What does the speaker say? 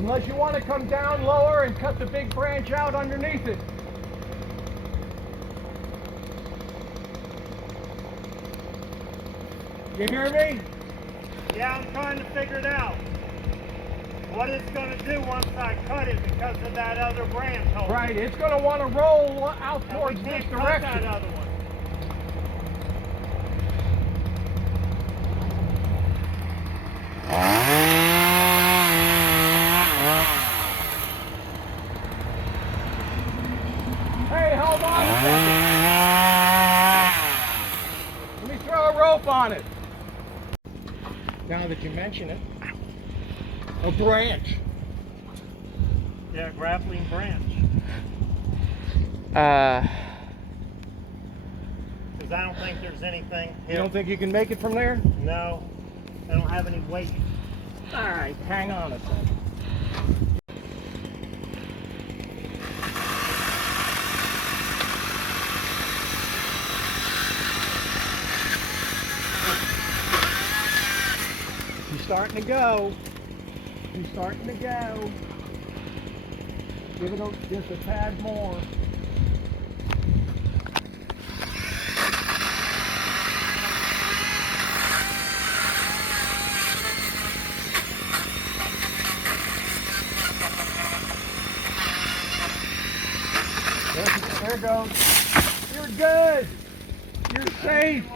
Unless you want to come down lower and cut the big branch out underneath it. You hear me? Yeah, I'm trying to figure it out. What it's going to do once I cut it because of that other branch hole. Right, it's going to want to roll out And towards we this can't cut direction. that other one. Hey, hold on a second. Let me throw a rope on it. Now that you mention it, a branch. Yeah, grappling branch. Because I don't think there's anything You here. don't think you can make it from there? No, I don't have any weight. All right, hang on a second. He's starting to go. He's starting to go. Give it just a tad more. There it goes. You're good. You're safe.